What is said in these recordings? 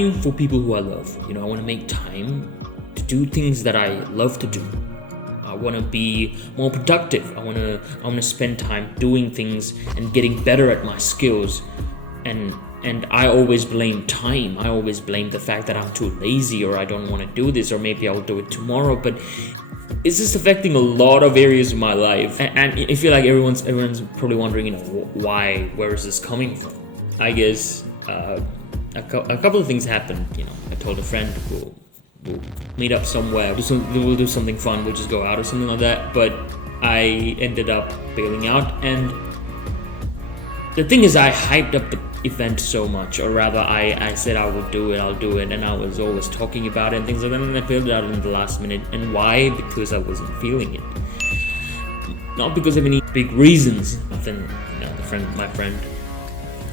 time for people who I love. I want to make time to do things that I love to do. I want to be more productive. I want to spend time doing things and getting better at my skills. And I always blame time. I always blame the fact that I'm too lazy, or I don't want to do this, or maybe I'll do it tomorrow. But it's just affecting a lot of areas of my life. And I feel like everyone's probably wondering, where is this coming from? I guess a couple of things happened. I told a friend we'll meet up somewhere, we'll do something fun, we'll just go out or something like that. But I ended up bailing out, and the thing is, I hyped up the event so much, or rather I said I'll do it, and I was always talking about it and things like that, and I bailed out in the last minute. And why? Because I wasn't feeling it, not because of any big reasons. Then my friend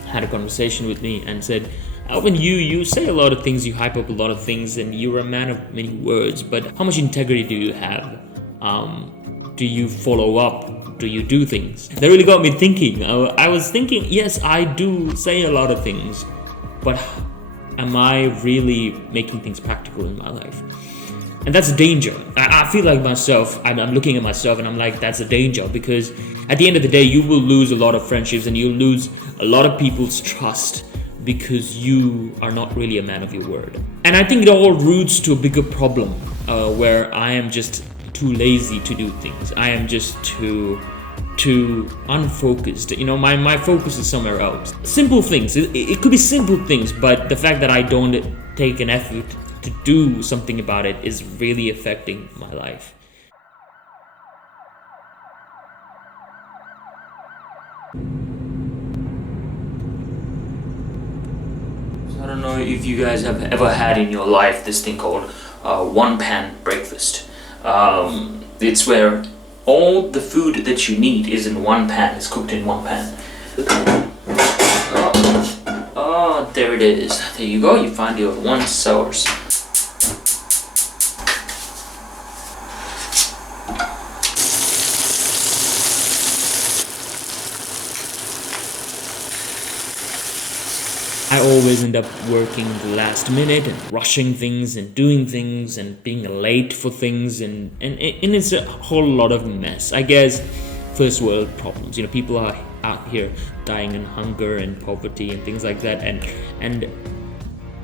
had a conversation with me and said, Alvin, you say a lot of things, you hype up a lot of things, and you're a man of many words, but how much integrity do you have? Do you follow up? Do you do things? That really got me thinking. I was thinking, yes, I do say a lot of things, but am I really making things practical in my life? And that's a danger. I feel like myself, I'm looking at myself and I'm like, that's a danger, because at the end of the day, you will lose a lot of friendships and you'll lose a lot of people's trust because you are not really a man of your word. And I think it all roots to a bigger problem where I am just too lazy to do things. I am just too unfocused. My focus is somewhere else. Simple things. It could be simple things, but the fact that I don't take an effort to do something about it is really affecting my life. So I don't know if you guys have ever had in your life this thing called one-pan breakfast. It's where all the food that you need is in one pan. It's cooked in one pan. Oh, there it is. There you go. You find your one source. I always end up working the last minute and rushing things and doing things and being late for things, and it's a whole lot of mess. I guess first world problems. People are out here dying in hunger and poverty and things like that, and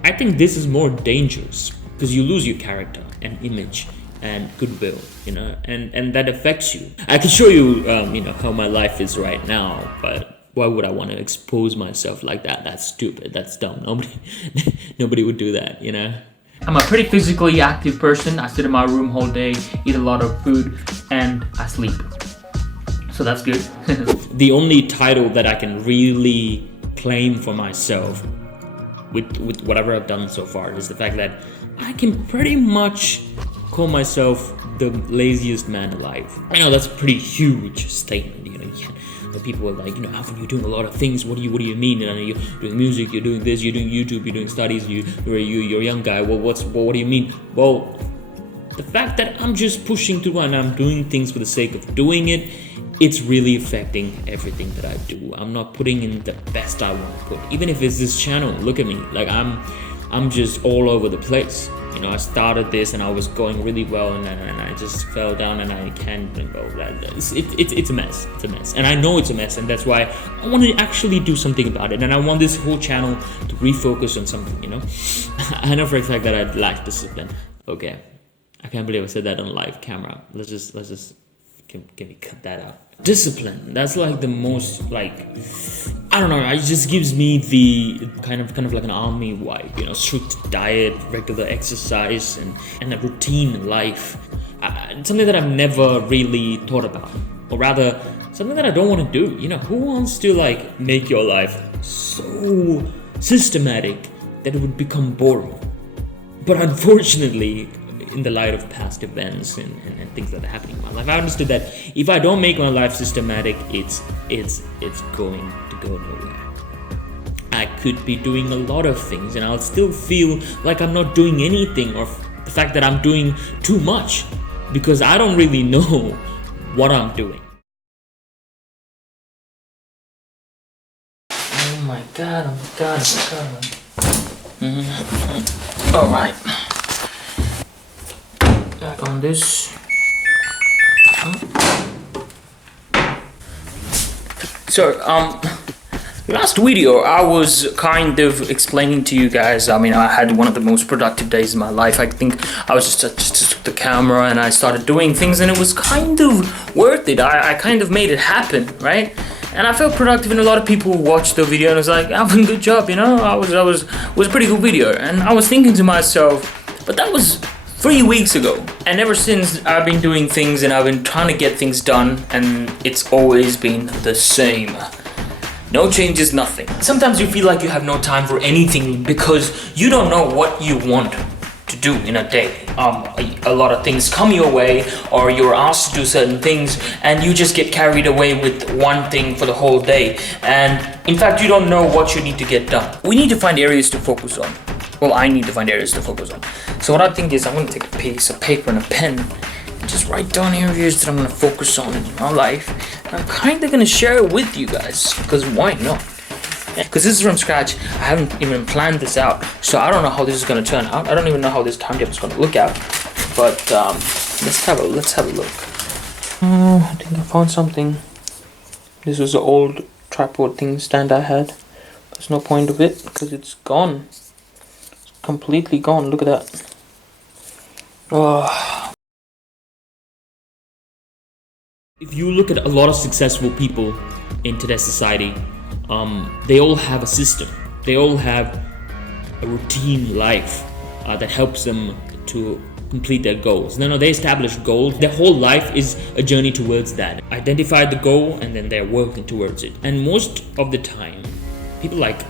I think this is more dangerous because you lose your character and image and goodwill, and that affects you. I can show you, how my life is right now, but why would I want to expose myself like that? That's stupid. That's dumb. Nobody would do that, I'm a pretty physically active person. I sit in my room all day, eat a lot of food, and I sleep. So that's good. The only title that I can really claim for myself with whatever I've done so far is the fact that I can pretty much call myself the laziest man alive. I know that's a pretty huge statement, people are like, Alvin, you're doing a lot of things. What do you mean? You're doing music, you're doing this, you're doing YouTube, you're doing studies, you're a young guy. Well, what do you mean? Well, the fact that I'm just pushing through and I'm doing things for the sake of doing it, it's really affecting everything that I do. I'm not putting in the best I want to put. Even if it's this channel, look at me. Like I'm just all over the place. I started this and I was going really well, and I just fell down and I can't go. It's a mess. It's a mess, and I know it's a mess, and that's why I want to actually do something about it. And I want this whole channel to refocus on something. I know for a fact that I lack discipline. Okay, I can't believe I said that on live camera. Let's just can we cut that out? Discipline. That's like the most I don't know. It just gives me the kind of like an army vibe. Strict diet, regular exercise, and a routine life. It's something that I've never really thought about, or rather, something that I don't want to do. Who wants to make your life so systematic that it would become boring? But unfortunately, in the light of past events and things that are happening in my life, I understood that if I don't make my life systematic, it's going to go nowhere. I could be doing a lot of things and I'll still feel like I'm not doing anything, or the fact that I'm doing too much, because I don't really know what I'm doing. Oh my god. Alright. Back on this. So, last video I was kind of explaining to you guys, I mean, I had one of the most productive days in my life. I think I was just took the camera and I started doing things and it was kind of worth it. I kind of made it happen, right? And I felt productive, and a lot of people watched the video and was like, Alvin, good job, you know, it was a pretty good video. And I was thinking to myself, but that was 3 weeks ago. And ever since, I've been doing things and I've been trying to get things done, and it's always been the same. No changes, nothing. Sometimes you feel like you have no time for anything because you don't know what you want to do in a day. A lot of things come your way, or you're asked to do certain things and you just get carried away with one thing for the whole day. And in fact, you don't know what you need to get done. We need to find areas to focus on. Well, I need to find areas to focus on. So what I think is I'm going to take a piece of paper and a pen and just write down areas that I'm going to focus on in my life. And I'm kind of going to share it with you guys, because why not? Because this is from scratch. I haven't even planned this out, so I don't know how this is going to turn out. I don't even know how this timetable is going to look out. But let's have a look. I think I found something. This was an old tripod thing stand I had. There's no point of it because it's gone. It's completely gone. Look at that. Oh. If you look at a lot of successful people in today's society, they all have a system. They all have a routine life that helps them to complete their goals. No, they establish goals. Their whole life is a journey towards that. Identify the goal and then they're working towards it. And most of the time, people like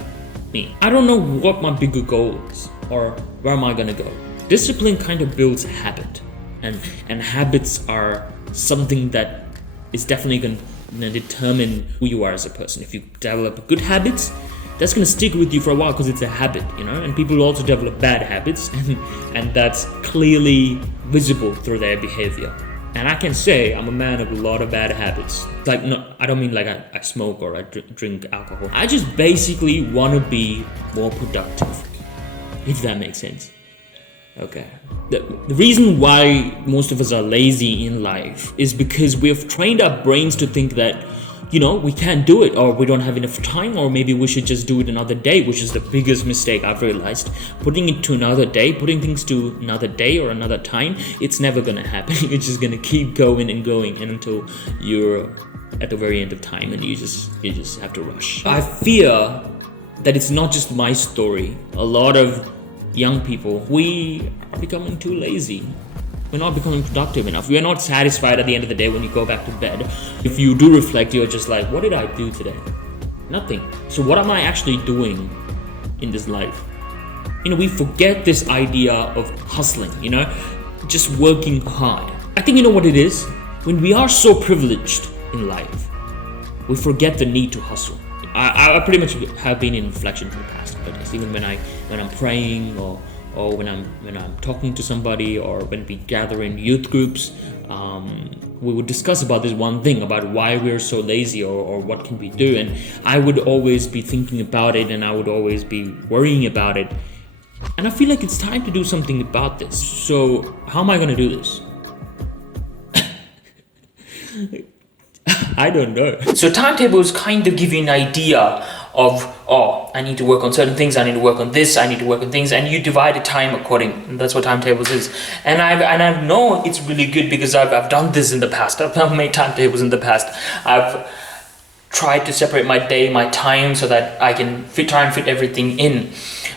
me, I don't know what my bigger goal is or where am I gonna go. Discipline kind of builds habit, and habits are something that is definitely going to determine who you are as a person. If you develop good habits, that's going to stick with you for a while because it's a habit, you know. And people also develop bad habits, and that's clearly visible through their behavior. And I can say I'm a man of a lot of bad habits. Like, no, I don't mean like I smoke or I drink alcohol. I just basically want to be more productive, if that makes sense. Okay. The reason why most of us are lazy in life is because we've trained our brains to think that, you know, we can't do it, or we don't have enough time, or maybe we should just do it another day, which is the biggest mistake I've realized. Putting it to another day, putting things to another day or another time, it's never gonna happen. It's just gonna keep going and going, and until you're at the very end of time and you just have to rush. I fear that it's not just my story. A lot of young people, we are becoming too lazy. We're not becoming productive enough. We are not satisfied at the end of the day when you go back to bed. If you do reflect, you're just like, what did I do today? Nothing. So what am I actually doing in this life? You know, we forget this idea of hustling, you know, just working hard. I think you know what it is? When we are so privileged in life, we forget the need to hustle. I pretty much have been in reflection for the past couple of days. Even when I'm praying or when I'm talking to somebody, or when we gather in youth groups, we would discuss about this one thing, about why we're so lazy, or what can we do. And I would always be thinking about it, and I would always be worrying about it. And I feel like it's time to do something about this. So how am I going to do this? I don't know. So timetables kind of give you an idea of, oh, I need to work on certain things, I need to work on this, I need to work on things, and you divide the time according. And that's what timetables is. And I know it's really good because I've done this in the past. I've made timetables in the past. I've tried to separate my day, my time, so that I can try and fit everything in.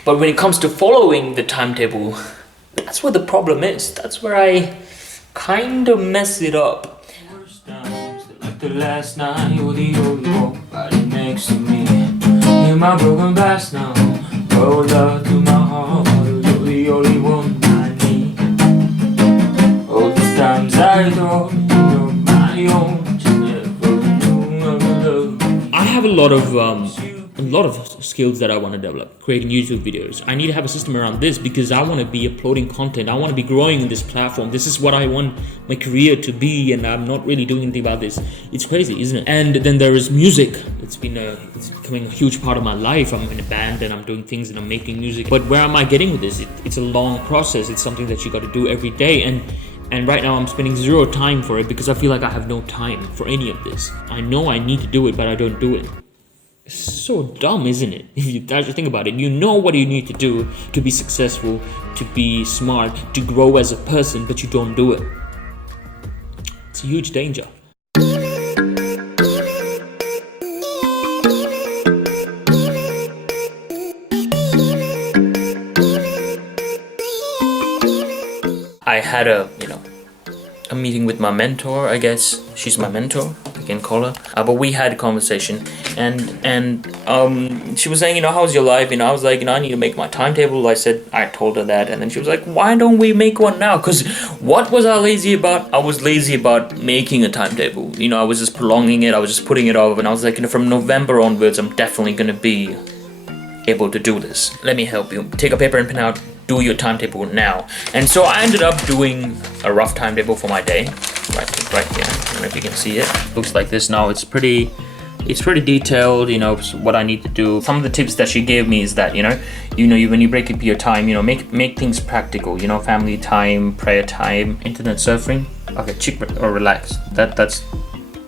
But when it comes to following the timetable, that's where the problem is. That's where I kind of mess it up. The last night, you're the only one right next to me. In my broken past now, rolled up to my heart, you're the only one I need. All these times I thought you were my own, just never knew I would love. I have a lot of lot of skills that I want to develop. Creating YouTube videos. I need to have a system around this because I want to be uploading content. I want to be growing in this platform. This is what I want my career to be, and I'm not really doing anything about this. It's crazy, isn't it? And then there is music. It's becoming a huge part of my life. I'm in a band and I'm doing things and I'm making music. But where am I getting with this? It's a long process. It's something that you got to do every day. And right now I'm spending zero time for it because I feel like I have no time for any of this. I know I need to do it, but I don't do it. It's so dumb, isn't it? If you actually think about it, you know what you need to do to be successful, to be smart, to grow as a person, but you don't do it. It's a huge danger. I had a meeting with my mentor, I guess. She's my mentor, I can call her. But we had a conversation, and she was saying, how's your life? I was like, I need to make my timetable. I told her that, and then she was like, why don't we make one now? Because what was I lazy about? I was lazy about making a timetable. I was just prolonging it. I was just putting it off, and I was like, from November onwards, I'm definitely gonna be able to do this. Let me help you. Take a paper and pen out. Do your timetable now. And so I ended up doing a rough timetable for my day. Right here. I don't know if you can see it. Looks like this now. It's pretty detailed, what I need to do. Some of the tips that she gave me is that, when you break up your time, make things practical, family time, prayer time, internet surfing. Okay, chick break or relax. That's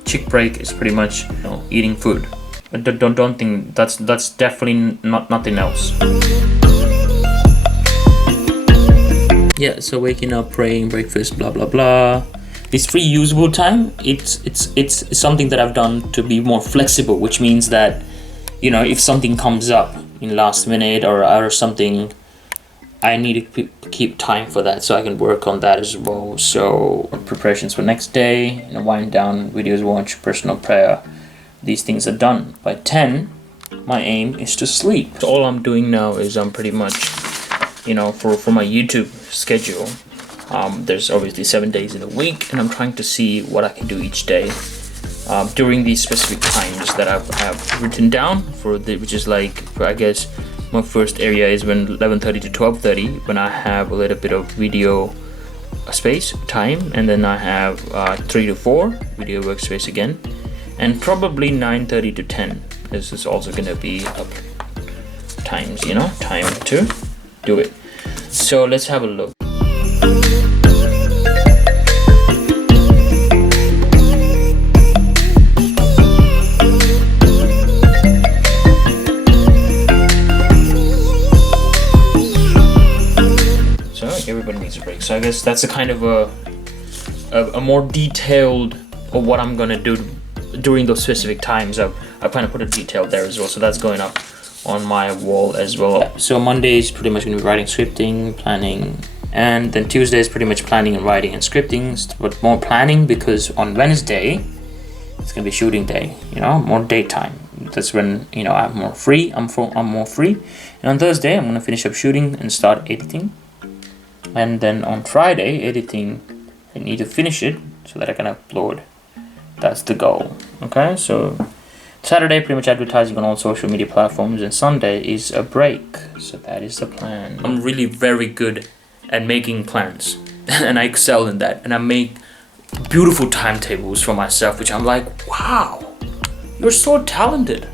chick break is pretty much eating food. But don't think that's definitely nothing else. Yeah, so waking up, praying, breakfast, blah blah blah. This free usable time, it's something that I've done to be more flexible, which means that if something comes up in last minute or something, I need to keep time for that so I can work on that as well. So preparations for next day, wind down, videos watch, personal prayer. These things are done. By 10, my aim is to sleep. So all I'm doing now is I'm pretty much for my YouTube schedule, there's obviously 7 days in a week, and I'm trying to see what I can do each day during these specific times that I've written down which is I guess my first area is when 11:30 to 12:30, when I have a little bit of video space time, and then I have 3 to 4 video workspace again, and probably 9:30 to 10. This is also gonna be times, time to do it. So let's have a look. So everybody needs a break. So I guess that's a kind of a more detailed of what I'm gonna do during those specific times. I've kind of put a detail there as well. So that's going up on my wall as well. So Monday is pretty much going to be writing, scripting, planning, and then Tuesday is pretty much planning and writing and scripting, but more planning because on Wednesday it's going to be shooting day, more daytime. That's when I'm more free. I'm more free, and on Thursday I'm going to finish up shooting and start editing, and then on Friday editing, I need to finish it so that I can upload. That's the goal. Okay, so Saturday, pretty much advertising on all social media platforms, and Sunday is a break. So that is the plan. I'm really very good at making plans, and I excel in that. And I make beautiful timetables for myself, which I'm like, wow, you're so talented.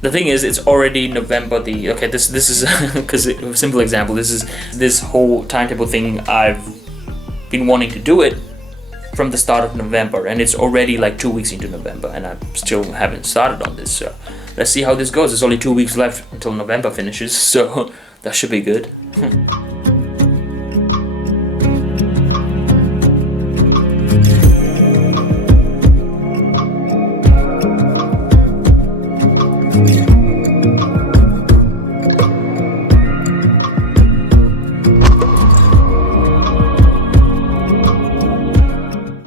The thing is, it's already November. This is because a simple example. This whole timetable thing. I've been wanting to do it from the start of November, and it's already 2 weeks into November, and I still haven't started on this. So let's see how this goes. There's only 2 weeks left until November finishes, so that should be good.